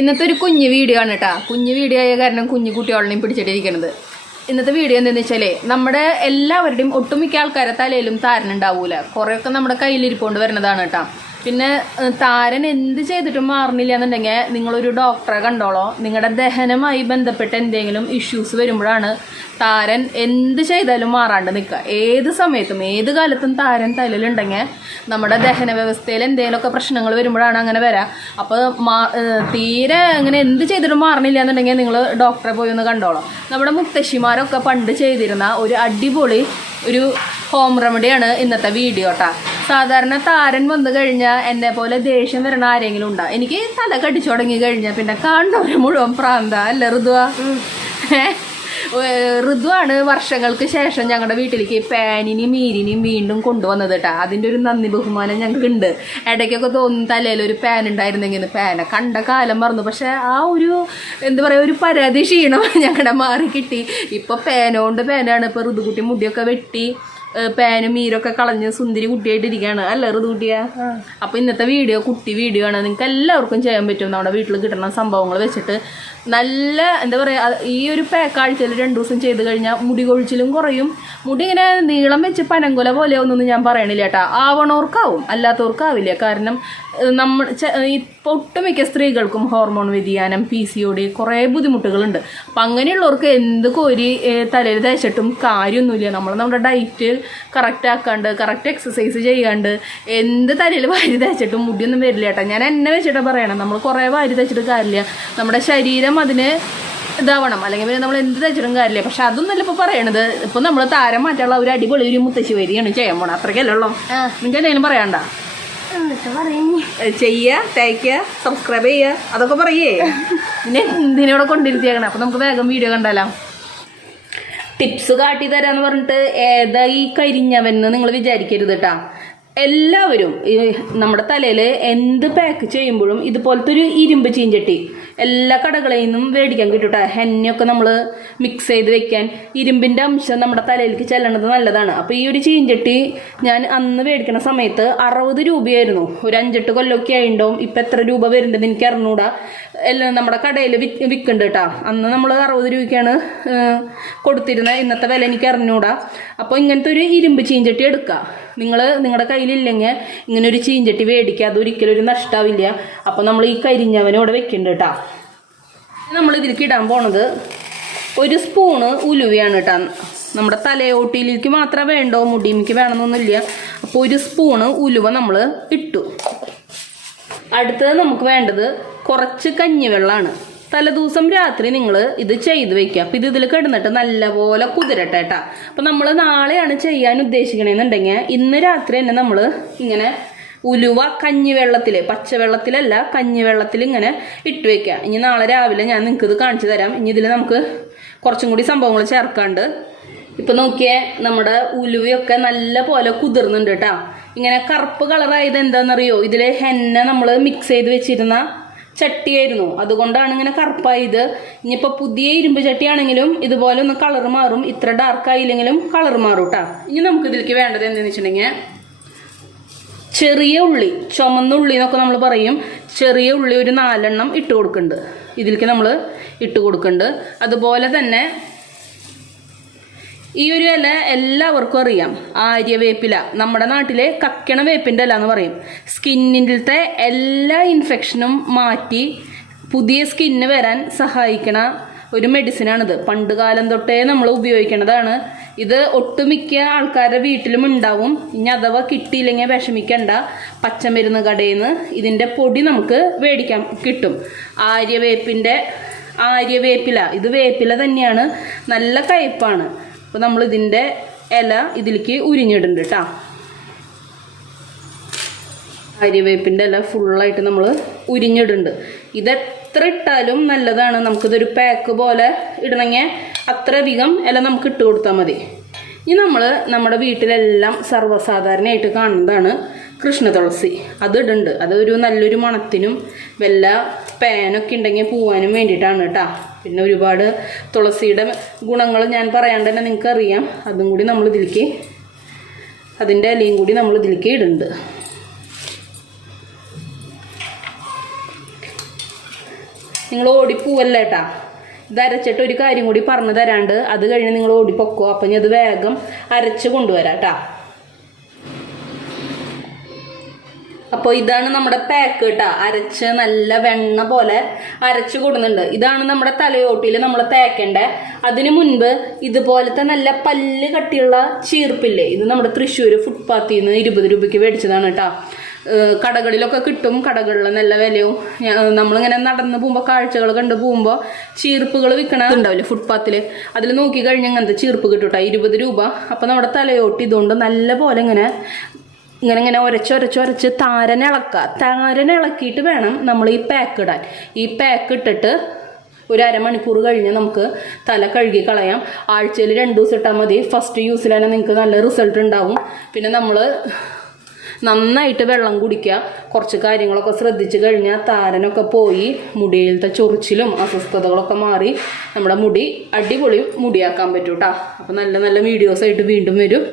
ഇന്നത്തെ ഒരു കുഞ്ഞു വീഡിയോ ആണ് കേട്ടോ. കുഞ്ഞു വീഡിയോ ആയ കാരണം കുഞ്ഞു കുട്ടികളെയും പിടിച്ചിട്ടിരിക്കുന്നത്. ഇന്നത്തെ വീഡിയോ എന്താണെന്ന് വെച്ചാൽ നമ്മുടെ എല്ലാവരുടെയും ഒട്ടുമിക്ക ആൾക്കാരെ തലയിലും താരനുണ്ടാവൂല. കുറേയൊക്കെ നമ്മുടെ കയ്യിലിരിപ്പോണ്ട് വരുന്നതാണ് കേട്ടോ. പിന്നെ താരൻ എന്ത് ചെയ്തിട്ടും മാറുന്നില്ല എന്നുണ്ടെങ്കിൽ നിങ്ങളൊരു ഡോക്ടറെ കണ്ടോളോ. നിങ്ങളുടെ ദഹനമായി ബന്ധപ്പെട്ട് എന്തെങ്കിലും ഇഷ്യൂസ് വരുമ്പോഴാണ് താരൻ എന്ത് ചെയ്താലും മാറാണ്ട് നിൽക്കുക. ഏത് സമയത്തും ഏത് കാലത്തും താരൻ തലയിലുണ്ടെങ്കിൽ നമ്മുടെ ദഹന വ്യവസ്ഥയിൽ എന്തെങ്കിലുമൊക്കെ പ്രശ്നങ്ങൾ വരുമ്പോഴാണ് അങ്ങനെ വരാം. അപ്പോൾ തീരെ അങ്ങനെ എന്ത് ചെയ്തിട്ടും മാറണില്ല എന്നുണ്ടെങ്കിൽ നിങ്ങൾ ഡോക്ടറെ പോയി ഒന്ന് കണ്ടോളാം. നമ്മുടെ മുത്തശ്ശിമാരൊക്കെ പണ്ട് ചെയ്തിരുന്ന ഒരു അടിപൊളി ഒരു ഹോം റെമഡിയാണ് ഇന്നത്തെ വീഡിയോ കേട്ടോ. സാധാരണ താരൻ വന്നു കഴിഞ്ഞാൽ എന്നെ പോലെ ദേഷ്യം വരണ ആരെങ്കിലും ഉണ്ടാ. എനിക്ക് തല കടിച്ചു തുടങ്ങി കഴിഞ്ഞാൽ പിന്നെ കാണുന്നവരെ മുഴുവൻ പ്രാന്ത അല്ലേ ഋതുവാ? ഋതുവാണ് വർഷങ്ങൾക്ക് ശേഷം ഞങ്ങളുടെ വീട്ടിലേക്ക് പാനിനെയും മീരിനെയും വീണ്ടും കൊണ്ടുവന്നത് കേട്ടോ. അതിൻ്റെ ഒരു നന്ദി ബഹുമാനം ഞങ്ങൾക്കുണ്ട്. ഇടയ്ക്കൊക്കെ തോന്നും തലയിലൊരു പാൻ ഉണ്ടായിരുന്നെങ്കിൽ. പാനെ കണ്ട കാലം മറന്നു. പക്ഷെ ആ ഒരു എന്താ പറയുക, ഒരു പരാതി ക്ഷീണം ഞങ്ങളുടെ മാറി കിട്ടി. ഇപ്പോൾ പാനാണ്. ഇപ്പോൾ ഋതുകുട്ടി മുടിയൊക്കെ വെട്ടി പാനും മീരൊക്കെ കളഞ്ഞ് സുന്ദരി കുട്ടിയായിട്ടിരിക്കുകയാണ് അല്ലേ ഋതുകുട്ടിയാ? അപ്പോൾ ഇന്നത്തെ വീഡിയോ കുട്ടി വീഡിയോ ആണ്. നിങ്ങൾക്ക് എല്ലാവർക്കും ചെയ്യാൻ പറ്റും. നമ്മുടെ വീട്ടിൽ കിട്ടുന്ന സംഭവങ്ങൾ വെച്ചിട്ട് നല്ല എന്താ പറയുക, ഈ ഒരു ആഴ്ചയിൽ 2 ദിവസം ചെയ്ത് കഴിഞ്ഞാൽ മുടി കൊഴിച്ചിലും കുറയും. മുടി ഇങ്ങനെ നീളം വെച്ച് പനങ്കുല പോലെ ഒന്നും ഞാൻ പറയണില്ല കേട്ടോ. ആവണവർക്കാവും, അല്ലാത്തവർക്കാവില്ല. കാരണം നമ്മൾ ഇപ്പോൾ ഒട്ടുമിക്ക സ്ത്രീകൾക്കും ഹോർമോൺ വ്യതിയാനം, PCOD കുറേ ബുദ്ധിമുട്ടുകളുണ്ട്. അപ്പം അങ്ങനെയുള്ളവർക്ക് എന്ത് കോരി തലയിൽ തേച്ചിട്ടും കാര്യമൊന്നുമില്ല. നമ്മുടെ ഡയറ്റ് കറക്റ്റ് ആക്കാണ്ട്, കറക്റ്റ് എക്സസൈസ് ചെയ്യാണ്ട് എന്ത് തലയിൽ വാരി തേച്ചിട്ടും മുടിയൊന്നും വരില്ല കേട്ടോ. ഞാൻ എന്നെ വെച്ചിട്ട് പറയണം, നമ്മൾ കുറേ വാരി തേച്ചിട്ട് കാര്യമില്ല. നമ്മുടെ ശരീരം അതിന് ഇതാവണം, അല്ലെങ്കിൽ പിന്നെ നമ്മൾ എന്ത് തേച്ചിട്ടും കാര്യമില്ല. പക്ഷെ അതൊന്നുമല്ല ഇപ്പോൾ പറയണത്. ഇപ്പം നമ്മൾ താരം മാറ്റാനുള്ള ഒരു അടിപൊളി ഒരു മുത്തശ്ശി വരികയാണ് ചെയ്യാൻ പോണം. അത്രയ്ക്കല്ലേ ഉള്ളൂ. നിങ്ങൾക്ക് എന്തെങ്കിലും പറയണ്ട? ചെയ്യുക, തേക്കുക, സബ്സ്ക്രൈബ് ചെയ്യുക, അതൊക്കെ പറയേ. പിന്നെ എന്തിനോടെ കൊണ്ടിരുത്തിയാക്കണം. അപ്പം നമുക്ക് വേഗം വീഡിയോ കണ്ടാലോ. ടിപ്സ് കാട്ടി തരാന്ന് പറഞ്ഞിട്ട് ഏതാ ഈ കരിഞ്ഞവെന്ന് നിങ്ങൾ വിചാരിക്കരുത് കേട്ടോ. എല്ലാവരും നമ്മുടെ തലയിൽ എന്ത് പാക്ക് ചെയ്യുമ്പോഴും ഇതുപോലത്തെ ഒരു ഇരുമ്പ് ചീഞ്ചട്ടി എല്ലാ കടകളിൽ നിന്നും മേടിക്കാൻ കിട്ടും. ഹെന്നയൊക്കെ നമ്മൾ മിക്സ് ചെയ്ത് വെക്കാൻ ഇരുമ്പിൻ്റെ അംശം നമ്മുടെ തലയിലേക്ക് ചെല്ലണത് നല്ലതാണ്. അപ്പോൾ ഈ ഒരു ചീഞ്ചട്ടി ഞാൻ അന്ന് മേടിക്കുന്ന സമയത്ത് 60 രൂപയായിരുന്നു. ഒരു 5-8 കൊല്ലമൊക്കെ ആയിട്ടുണ്ടാവും. ഇപ്പം എത്ര രൂപ വരുന്നുണ്ടെന്ന് എനിക്ക് അറിഞ്ഞൂടാ. എല്ലാം നമ്മുടെ കടയിൽ വിൽക്കുന്നുണ്ട് കേട്ടോ. അന്ന് നമ്മൾ 60 രൂപയ്ക്കാണ് കൊടുത്തിരുന്നത്. ഇന്നത്തെ വില എനിക്ക് അറിഞ്ഞൂടാ. അപ്പോൾ ഇങ്ങനത്തെ ഒരു ഇരുമ്പ് ചീഞ്ചട്ടി എടുക്കുക. നിങ്ങളുടെ കയ്യിലില്ലെങ്കിൽ ഇങ്ങനെ ഒരു ചീഞ്ചട്ടി മേടിക്കുക. അതൊരിക്കലും ഒരു നഷ്ടമാവില്ല. അപ്പോൾ നമ്മൾ ഈ കരിഞ്ഞവനോടെ വെക്കുന്നുണ്ട് കേട്ടോ. നമ്മൾ ഇതിലേക്ക് ഇടാൻ പോണത് 1 സ്പൂണ് ഉലുവയാണ് കേട്ടോ. നമ്മുടെ തലയോട്ടിയിലേക്ക് മാത്രമേ വേണ്ടോ, മുടിമിക്ക് വേണമെന്നൊന്നുമില്ല. അപ്പോൾ 1 സ്പൂണ് ഉലുവ നമ്മൾ ഇട്ടു. അടുത്തത് നമുക്ക് വേണ്ടത് കുറച്ച് കഞ്ഞിവെള്ളമാണ്. തലേദിവസം രാത്രി നിങ്ങൾ ഇത് ചെയ്ത് വെക്കുക. അപ്പം ഇതിൽ കിടന്നിട്ട് നല്ലപോലെ കുതിരട്ടെ കേട്ടോ. അപ്പം നമ്മൾ നാളെയാണ് ചെയ്യാൻ ഉദ്ദേശിക്കണമെന്നുണ്ടെങ്കിൽ ഇന്ന് രാത്രി തന്നെ നമ്മൾ ഇങ്ങനെ ഉലുവ കഞ്ഞിവെള്ളത്തിൽ, പച്ചവെള്ളത്തിലല്ല കഞ്ഞിവെള്ളത്തിൽ ഇങ്ങനെ ഇട്ട് വെക്കുക. ഇനി നാളെ രാവിലെ ഞാൻ നിങ്ങൾക്ക് ഇത് കാണിച്ചു തരാം. ഇനി ഇതിൽ നമുക്ക് കുറച്ചും കൂടി സംഭവങ്ങൾ ചേർക്കാണ്ട്. ഇപ്പം നോക്കിയേ, നമ്മുടെ ഉലുവയൊക്കെ നല്ല പോലെ കുതിർന്നുണ്ട് കേട്ടോ. ഇങ്ങനെ കറുപ്പ് കളറായത് എന്താണെന്നറിയോ? ഇതിൽ ഹെന്ന നമ്മൾ മിക്സ് ചെയ്ത് വെച്ചിരുന്ന ചട്ടിയായിരുന്നു, അതുകൊണ്ടാണ് ഇങ്ങനെ കറുപ്പായത്. ഇനിയിപ്പോൾ പുതിയ ഇരുമ്പ് ചട്ടിയാണെങ്കിലും ഇതുപോലെ ഒന്ന് കളർ മാറും. ഇത്ര ഡാർക്ക് ആയില്ലെങ്കിലും കളർ മാറും കേട്ടോ. ഇനി നമുക്ക് ഇതിലേക്ക് വേണ്ടത് എന്താണെന്ന് വെച്ചിട്ടുണ്ടെങ്കിൽ ചെറിയ ഉള്ളി, ചുമന്ന ഉള്ളി എന്നൊക്കെ നമ്മൾ പറയും. ചെറിയ ഉള്ളി ഒരു 4 എണ്ണം ഇട്ട് കൊടുക്കുന്നുണ്ട്. ഇതിലേക്ക് നമ്മൾ ഇട്ട് കൊടുക്കുന്നുണ്ട്. അതുപോലെ തന്നെ ഈ ഒരു ഇല എല്ലാവർക്കും അറിയാം, ആര്യവേപ്പില. നമ്മുടെ നാട്ടിലെ കക്കണ വേപ്പിൻ്റെ ഇല എന്ന് പറയും. സ്കിന്നിൻ്റെ എല്ലാ ഇൻഫെക്ഷനും മാറ്റി പുതിയ സ്കിന്ന് വരാൻ സഹായിക്കണ ഒരു മെഡിസിനാണിത്. പണ്ട് കാലം തൊട്ടേ നമ്മൾ ഉപയോഗിക്കേണ്ടതാണ്. ഇത് ഒട്ടുമിക്ക ആൾക്കാരുടെ വീട്ടിലും ഉണ്ടാവും. ഇനി അഥവാ കിട്ടിയില്ലെങ്കിൽ വിഷമിക്കണ്ട. പച്ചമരുന്ന് കടയിൽ നിന്ന് ഇതിൻ്റെ പൊടി നമുക്ക് മേടിക്കാൻ കിട്ടും. ആര്യവേപ്പില, ഇത് വേപ്പില തന്നെയാണ്, നല്ല കയ്പ്പാണ്. അപ്പോൾ നമ്മൾ ഇതിൻ്റെ ഇല ഇതിലേക്ക് ഉരിഞ്ഞിടുന്നുണ്ട് കേട്ടോ. ആര്യവേപ്പിൻ്റെ ഇല ഫുള്ളായിട്ട് നമ്മൾ ഉരിഞ്ഞിടുന്നുണ്ട്. ഇതെത്ര ഇട്ടാലും നല്ലതാണ്. നമുക്കിതൊരു പാക്ക് പോലെ ഇടണമെങ്കിൽ അത്രയധികം ഇല നമുക്ക് ഇട്ട് കൊടുത്താൽ മതി. ഇനി നമ്മൾ നമ്മുടെ വീട്ടിലെല്ലാം സർവ്വസാധാരണയായിട്ട് കാണുന്നതാണ് കൃഷ്ണ തുളസി. അത് ഇടുന്നുണ്ട്. അതൊരു നല്ലൊരു മണത്തിനും വല്ല പാനൊക്കെ ഉണ്ടെങ്കിൽ പോവാനും വേണ്ടിയിട്ടാണ് കേട്ടോ. പിന്നെ ഒരുപാട് തുളസിയുടെ ഗുണങ്ങൾ ഞാൻ പറയാണ്ട് തന്നെ നിങ്ങൾക്കറിയാം. അതും കൂടി നമ്മൾ ഇതിലേക്ക്, അതിൻ്റെ ഇലയും കൂടി നമ്മൾ ഇതിലേക്ക് ഇടുന്നുണ്ട്. നിങ്ങൾ ഓടിപ്പോവല്ലേ കേട്ടാ. ഇത് അരച്ചിട്ട് ഒരു കാര്യം കൂടി പറഞ്ഞു തരാണ്ട്, അത് കഴിഞ്ഞ് നിങ്ങൾ ഓടിപ്പൊക്കോ. അപ്പം ഞാൻ ഇത് വേഗം അരച്ച് കൊണ്ടുവരാം കേട്ടാ. അപ്പോൾ ഇതാണ് നമ്മുടെ പാക്ക് കേട്ടാ. അരച്ച് നല്ല വെണ്ണ പോലെ അരച്ച് കൊടുക്കുന്നുണ്ട്. ഇതാണ് നമ്മുടെ തലയോട്ടിയിൽ നമ്മൾ തേക്കേണ്ടത്. അതിനു മുൻപ് ഇതുപോലത്തെ നല്ല പല്ല് കട്ടിയുള്ള ചീർപ്പില്ലേ, ഇത് നമ്മുടെ തൃശ്ശൂർ ഫുട്പാത്തിൽ നിന്ന് 20 രൂപയ്ക്ക് മേടിച്ചതാണ് കേട്ടാ. കടകളിലൊക്കെ കിട്ടും, കടകളിൽ നല്ല വിലയും. നമ്മളിങ്ങനെ നടന്ന് പോകുമ്പോൾ, കാഴ്ചകൾ കണ്ട് പോകുമ്പോൾ ചീർപ്പുകൾ വിൽക്കണുണ്ടാവില്ലേ ഫുട്പാത്തിൽ, അതിൽ നോക്കി കഴിഞ്ഞാൽ ഇങ്ങനത്തെ ചീർപ്പ് കിട്ടും കേട്ടോ, 20 രൂപ. അപ്പോൾ നമ്മുടെ തലയോട്ടി ഇതുകൊണ്ട് നല്ല പോലെ ഇങ്ങനെ ഒരച്ച് താരനിളക്കിയിട്ട് വേണം നമ്മൾ ഈ പാക്ക് ഇടാൻ. ഈ പാക്ക് ഇട്ടിട്ട് ഒരു അരമണിക്കൂർ കഴിഞ്ഞ് നമുക്ക് തല കഴുകി കളയാം. ആഴ്ചയിൽ 2 ദിവസം ഇട്ടാൽ മതി. ഫസ്റ്റ് യൂസിൽ തന്നെ നിങ്ങൾക്ക് നല്ല റിസൾട്ട് ഉണ്ടാവും. പിന്നെ നമ്മൾ നന്നായിട്ട് വെള്ളം കുടിക്കുക. കുറച്ച് കാര്യങ്ങളൊക്കെ ശ്രദ്ധിച്ചു കഴിഞ്ഞാൽ താരനൊക്കെ പോയി മുടിയിലത്തെ ചൊറിച്ചിലും അസ്വസ്ഥതകളൊക്കെ മാറി നമ്മുടെ മുടി അടിപൊളി മുടിയാക്കാൻ പറ്റും കേട്ടോ. അപ്പോൾ നല്ല നല്ല വീഡിയോസായിട്ട് വീണ്ടും വരും.